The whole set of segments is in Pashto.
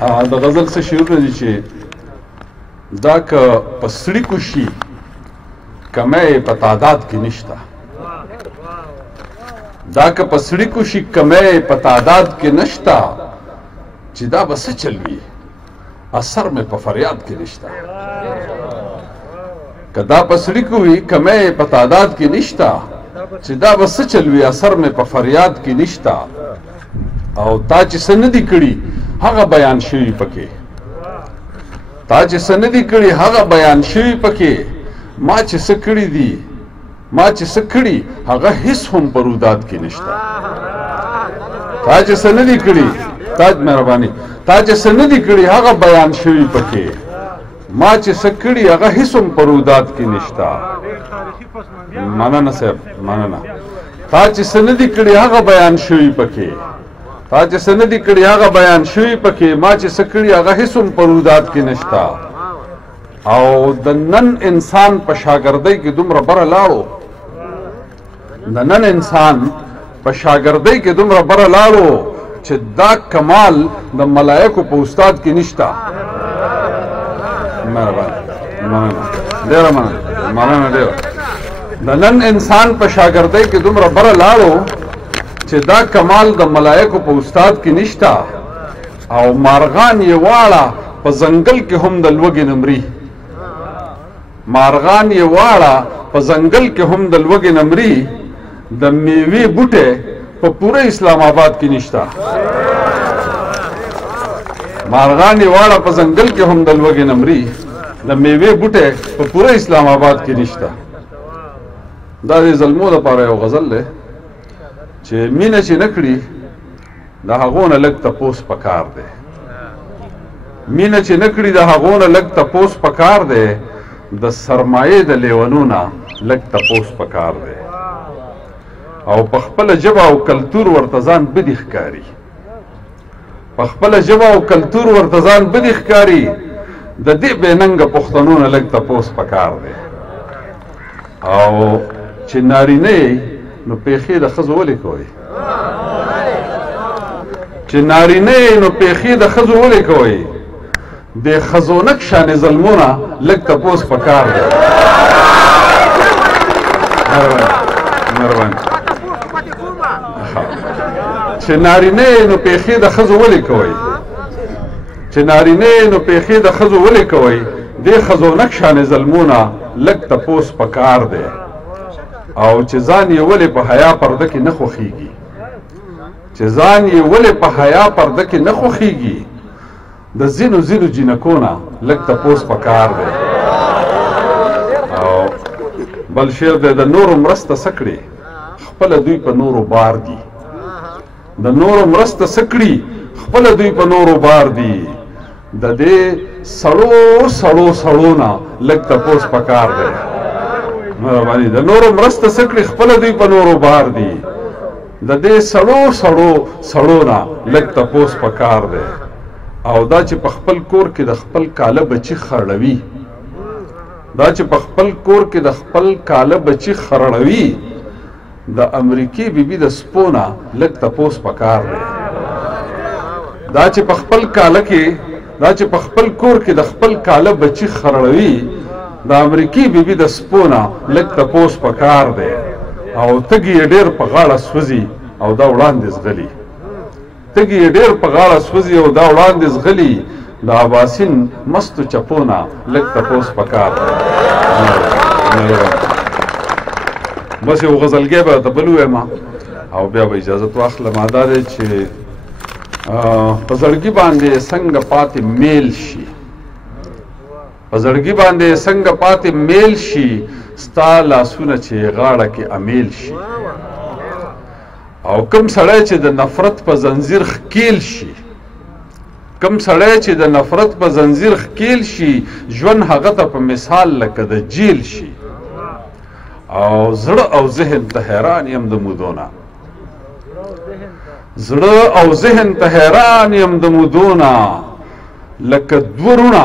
د غزل څه شعرونه دي چې دا که په سړي کوشي کمی په تعداد کې نشته دا که په سړي کوشي کمی په تعداد کې نشته چې دا به څه چل وي اثر مې په فریاد کې نشته که دا په سړي کوي کمی په تعداد کې نشته چې دا به څه چل وي اثر مې په فریاد کې نشته او تا چې څه نه دي کړي هغه بیان شوي پکې تا چې څه نه دي کړي هغه بیان شوي پکې ما چې څه کړي دي ما چې څه کړي هغه هیڅ هم په روداد کې نشته تا چې څه نه دي کړي تاج مهرباني تا چې څه نه دي کړي هغه بیان شوي پکې ما چې څه کړي هغه هیڅ هم په روداد کې نشته مننه صاحب مننه تا چې څه نه دي کړي هغه بیان شوي پکې تا چې څه نه دي کړي هغه بیان شوي پکې ما چې څه کړي هغه هیڅ هم په روداد کې نشته او د نن انسان په شاګردۍ کې دومره بره لاړو د نن انسان په شاګردۍ کې دومره بره لاړو چې دا کمال د ملایکو په استاد کې نشته مهرباني مننه ډېره مننه ډېره د نن انسان په شاګردۍ کې دومره بره لاړو چې دا کمال د ملایکو په استاد کې نشته او مارغان یې واړه په ځنګل کې هم د لوږې نه مري مارغان یې واړه په ځنګل کې هم د لوږې نه مري د میوې بوټی په پوره اسلام آباد کې نشته مارغان یې واړه په ځنګل کې هم د لوږې نه مري د میوې بوټی په پوره اسلام آباد کې نشته دا د زلمو لپاره یو غزل دی چې مینه چې نه کړي د هغو نه لږ تپوس پکار دی مینه چې نه کړي د هغو نه لږ تپوس پکار دی د سرمایې د لیونو نه لږ تپوس پکار دی او په خپله ژبه او کلتور ورته ځان بدي ښکاري په خپله ژبه او کلتور ورته ځان بدي ښکاري د دې بېننګه پښتنو نه لږ تپوس پکار دی او چې نارینه یې نو پیخې د ښځو ولې کوئ چې نارینه یې نو پیخې د ښځو ولې کوئ د ښځونک شانې ظلمونه لږ تپوس پکار دی مهرباني چې نارینه یې نو پیخې د ښځو ولې کوئ چې نارینه یې نو پیخې د ښځو ولې کوئ د ښځونک شانې ظلمونه لږ تپوس پکار دی او چې ځان یې ولې په حیا پرده کې نه خوښیږي چې ځان یې ولې په حیا پرده کې نه خوښیږي د ځینو ځینو جینکو نه لږ تپوس پکار دی او بل شعر دی د نورو مرسته څه کړې خپله دوی په نورو بار دي د نورو مرسته څه کړي خپله دوی په نورو بار دي د دې سړو نه لږ تپوس پکار دی مهرباني د نورو مرسته څه کړي خپله دوی په نورو بار دي د دې سړو نه لږ تپوس پکار دی او دا چې په خپل کور کې د خپل کاله بچي خرړوي دا چې په خپل کور کې د خپل کاله بچي خرړوي د امریکې بیبي د سپونه لږ تپوس پکار دی دا چې په خپل کاله کې دا چې په خپل کور کې د خپل کاله بچي خرړوي د امریکې بیبي د سپونه لږ تپوس پکار دی او تږي یې ډېر په غاړه سوځي او دا وړاندې ځغلي تږي یې ډېر په غاړه سوځي او دا وړاندې ځغلي د اباسین مستو چپونه لږ تپوس پکار دی بس یو غزلګی به ته بل ووایم او بیا به اجازت واخلم دا دی چې په زړګي باندې څنګه پاتې میل شي په زړګي باندې څنګه پاتې میل شي ستا لاسونه چې غاړه کې امیل شي او کم سړی چې د نفرت په زنځیر ښکیل شي کم سړی چې د نفرت په زنځیر ښکیل شي ژوند هغه ته په مثال لکه د جیل شي او زړه او ذهن ته حیران یم د مودونه زړه او ذهن ته حیران یم د مودونه لکه دوه رونه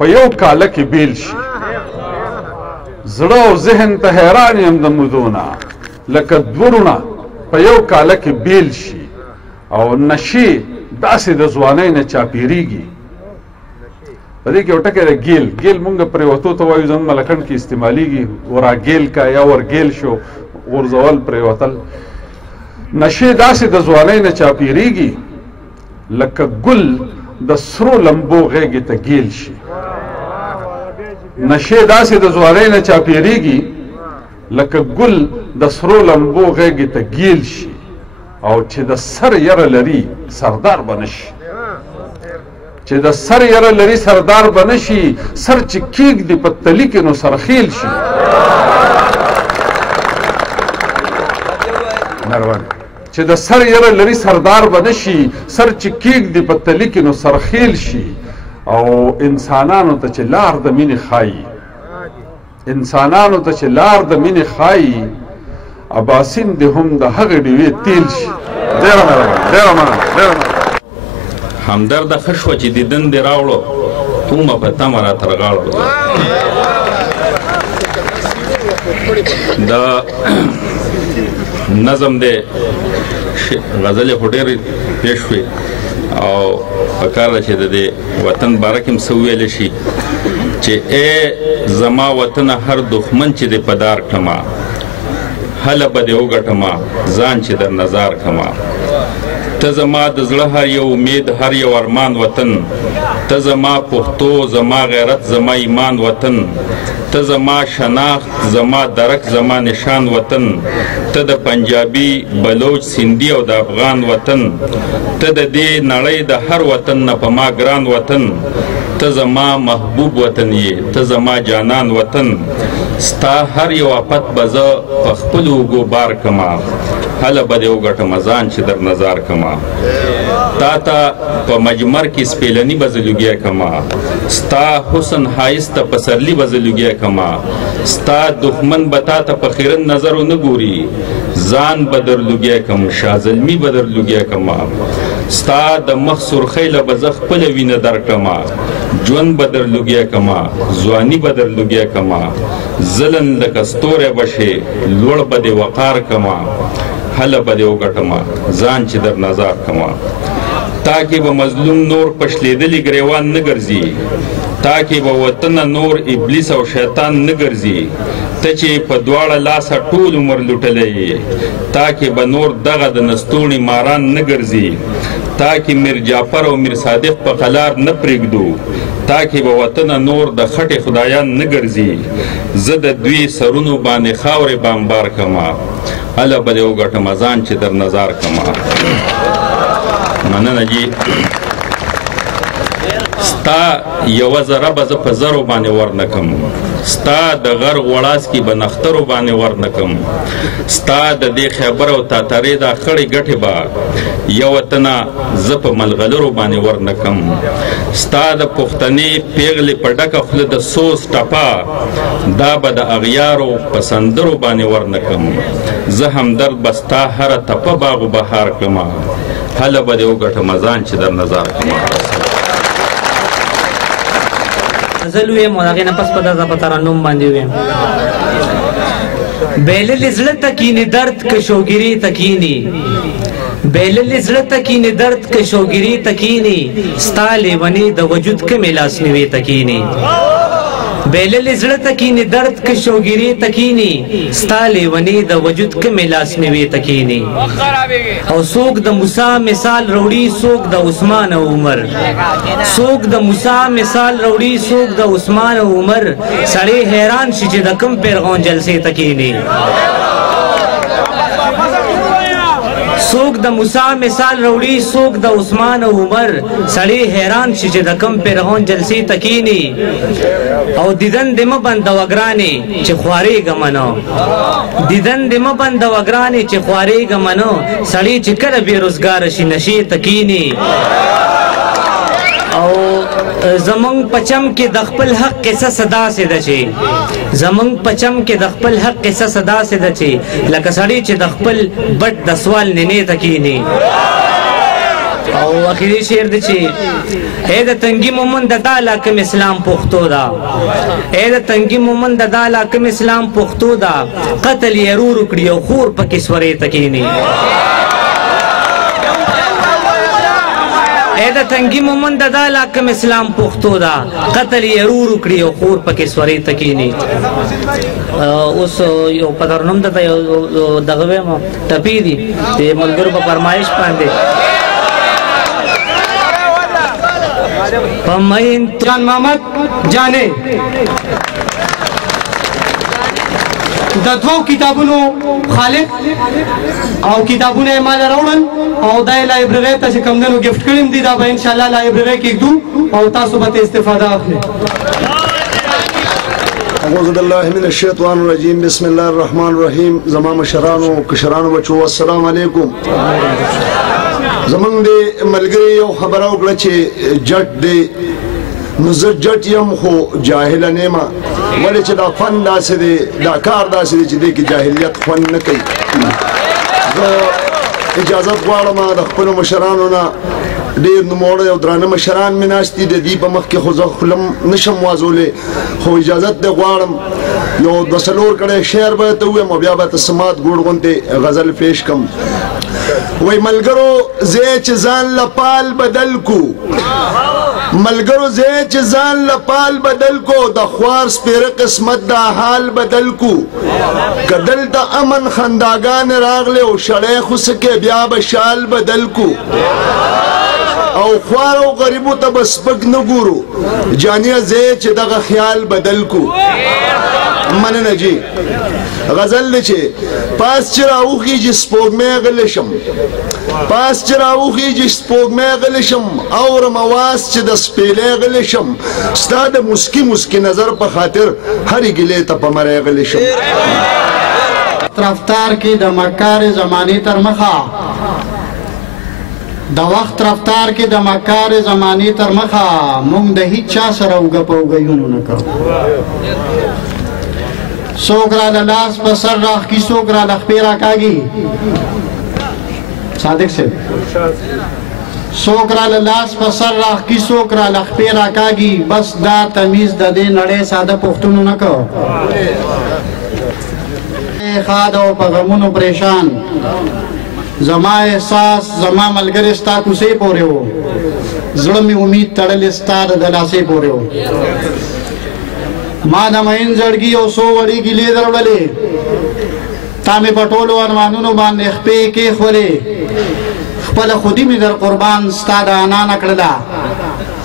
په یو کاله کې بیل شي زړه او ذهن ته حیران یم د مودونه لکه دوه رونه په یو کاله کې بیل شي او نشي داسې د ځوانۍ نه چاپېرېږي. په دې کې یو ټکی دی ګیل مونږ پرېوتو ته وایو زموږ ملکنډ کې استعمالېږي ورا کا یا ورګیل شو غورځول پرېوتل. نشې داسې د ځوانۍ نه چاپېرېږي لکه ګل د سرو لمبو غېږې ته ګیل شي. نشې داسې د ځوانۍ نه چاپېرېږي لکه ګل د سرو لمبو غېږې ته ګیل شي او چې د سر یره لري سردار به نشي. چې د سر یره لري سردار به نشي، سر چې کېږدي په تلي کې نو سرخیل شي. چې د سر یره لري سردار به نشي، سر چې کېږدي په تلي کې نو سرخیل شي. او انسانانو ته چې لار د مینې ښایي، انسانانو ته چې لار د مینې ښایي، اباسین دې هم د هغې ډیوې تیل شي. ډېره مننه. همدرده ښه شوه چې دیدن دې راوړو، تومه په تمه را تر غاړه. دا نظم دی غزلې خو ډېرې پېښ شوې او پکار ده چې د دې وطن باره کې هم څه وویلی شي چې ای زما وطنه هر دښمن چې دې په دار کړمه، هله به دې وګټمه ځان چې در نظار کړمه. ته زما د زړه هر یو امید هر یو ارمان وطن، ته زما پښتو زما غیرت زما ایمان وطن، ته زما شناخت زما درک زما نشان وطن، ته د پنجابي بلوچ سندي او د افغان وطن، ته د دې نړۍ د هر وطن نه په ما ګران وطن، ته زما محبوب وطن یې، ته زما جانان وطن. ستا هر یو آفت به زه په خپلو اوږو بار کړمه، هله به دې وګټمه ځان چې در نظار کړمه. تا ته په مجمر کې سپېلني به زه لوګی کړمه، ستا حسن ښایست ته پسرلي به زه لوګی کړمه. ستا دښمن به تا ته په خیرن نظر ونه ګوري، ځان به در لوګی کړم شاه زلمي به در لوګی کړمه. ستا د مخ سرخۍ له به زه خپله وینه در کړمه، ژوند به در لوګی کړمه ځواني به در لوګی کړمه. ظلم لکه ستوری به شې لوړ به دې وقار کړمه، هله به دې وګټمه ځان چې در نظار کړمه. تا کې به مظلوم نور پشلېدلی ګریوان نه ګرځي، تا کې به وطنه نور ابلیس او شیطان نه ګرځي. ته چې په دواړه لاسه ټول عمر لوټلی یې، تا کې به نور دغه د نستوڼي ماران نه ګرځي. تا کې میر جعفر او میر صادق په قلار نه پرېږدو، تا کې به وطنه نور د خټې خدایان نه ګرځي. زه د دوی سرونو باندې خاورې بامبار کړمه، هله به دې وګټمه ځان چې در نظار کړمه. مننه جي. ستا یوه ذره به زه په زرو باندې ورنکم، ستا د غرغ وړاس کې به نخترو باندې ورنکم. ستا د دې خیبر او تاتارې دا خړې ګټې به یوه تنه زه په ملغلرو باندې ورنکم. ستا د پښتنې پیغلې په ډکه خوله د سوس ټپه دا به د اغیارو په سندرو باندې ورنکم. زه همدرد به ستا هره تپه باغ و بهار کړمه، هله به دې وګټمه ځان چې در نظار کړمه. غزل ویم او هغې نه پس په دغه په ترنم باندې ویم. بیللې زړه ته کینې درد که شوګیرې ته کینې، بیللې زړه ته کینې درد که شوګیرې ته کینې، ستا لیونې د وجود کمې لاسنیوې ته کینې. بیللې زړه ته کینې درد که شوګیرې ته کینې، ستا لیونې د وجود کمې لاسنیوې ته کینې. او څوک د موسی مثال راوړي څوک د عثمان او عمر، څوک د موسی مثال راوړي څوک د عثمان او عمر، سړی حیران شي چې د کوم پیرغون جلسې ته کینې. څوک د موسی مثال راوړي څوک د عثمان او عمر، سړی حیران شي چې د کوم پیرغون جلسې ته کینې. او دیدن دې مه بندوه ګرانې چې خوارېږه منو، دیدن دې مه بندوه ګرانې چې خوارېږه منو، سړی چې کله بېروزګاره شي نشې ته کینې. او زمونږ پچم کې د خپل حق قصه صدا سي ده چې زمونږ پچم کې د خپل حق قصه صدا سي ده چې لکه سړی چې د خپل بټ د سوال نینې ته کینې. او اخیری شعر دی چې اے د تنګي مومن د دا علاقم اسلام پښتو دا، اے د تنګي مومن د دا علاقم اسلام پښتو دا، قتل یې رور کړي او خور پکې سورې ته کینې. اې د تنګي مومند د علاقه میں اسلام پښتو دا قتل یې رور کړی او خور پکې سوري تکینی اوس یو پدرنوم د دغه ما ټپی دي د ملګرو په فرمایش باندې پمین جان محمد جانے د دوو کتابونو خالق او کتابونه مال راوړل او د لایبرری ته چې کوم دنو گیفت کړم دي دا به ان شاء الله لایبرری کې ږدو او تاسو به استفاده اخلئ. اعوذ بالله من الشیطان الرجیم بسم الله الرحمن الرحیم. زما مشرانو کشرانو بچو السلام علیکم. زمونږ د ملګري یو خبره وکړه چې جټ دی نو زه جټ یم خو جاهله نه یم ولې چې دا فن داسې دی دا کار داسې دی چې دی کې جاهلیت خوند نه کوي. زه اجازت غواړم د خپلو مشرانو نه ډېر نوموړی او درانه مشران مې ناست دي د دې په مخ کې خو زه خولم نشم وازولی خو اجازت دې غواړم یو دوه څلور کړی شعر به ته ووایم او بیا به ته سماعت ګوډ غوندې غزل پیش کړم. وای ملګرو زه چې ځان له پال بدل کو ملګرو زه چې ځان له پال بدل کو د خوار سپیره قسمت دا حال بدل کو که دلته امن خنداګان راغلی او شړی خو سکې بیا به شال بدل کو او خوار او غریبو ته به سپک نه ګورو جانیه زه چې دغه خیال بدل کو. مننه جی غزل دی چې پاس چې راوخیږي سپوږمۍ غلی شم پاس چې راوخیږي سپوږمۍ غلی شم اورم اواز چې د سپیلۍ غلی شم ستا د مسکي مسکي نظر په خاطر هرې ګیلې ته په مری غلی شم. رفتار کې د مکار زمانې تر مخه د وخت رفتار کې د مکار زمانې تر مخه مونږ د هیڅ چا سره اوږه په اوږه نه کوو. څوک را له لاس په سر راخکي څوک را له خپې راکاږي صادق صاحب څوک را له لاس په سر راخکي څوک را له خپې راکاږي بس دا تمیز د دې نړۍ ساده پښتون نه کوو. خاد او په غمونو پریشان زما احساس زما ملګری ستا کوڅې پورې و زړه مې امید تړلی ستا د لاسې پورې و ما د مین زړګي یو څو وړې ګیلې دروړلې تا مې په ټولو ارمانونو باندې خپې کېښولې خپله خودي مې در قربان ستا د انا نه کړله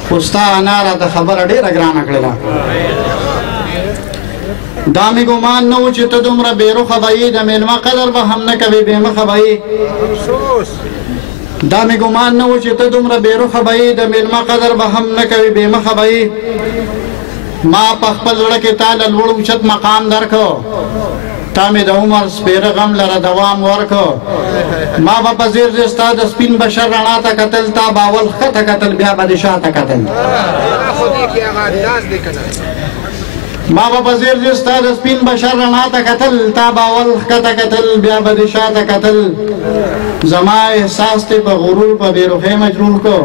خو ستا انا راته خبره ډېره ګرانه کړله. دا مې ګمان نه و چې ته دومره بېروخه به یې د مېلمه قدر به هم نه کوې بېمخه به یې دا مې ګمان نه و چې ته دومره بېروخه به یې د مېلمه قدر به هم نه کوې بېمخه به یې ما په خپل زړه کې تا له لوړ اوچت مقام درکړو تا مې د عمر سپېره غم لره دوام ورکړو ما به په ځیر ځیر ستا د سپین بشر رڼا ته کتل تا به اول ښکته کتل بیا به دې شاته کتل ما به په ځیر ځیر ستا د سپین بشر رڼا ته کتل تا به اول ښکته کتل بیا به دې شاته کتل زما احساس دې په غرور په بېروخۍ مجروح کړو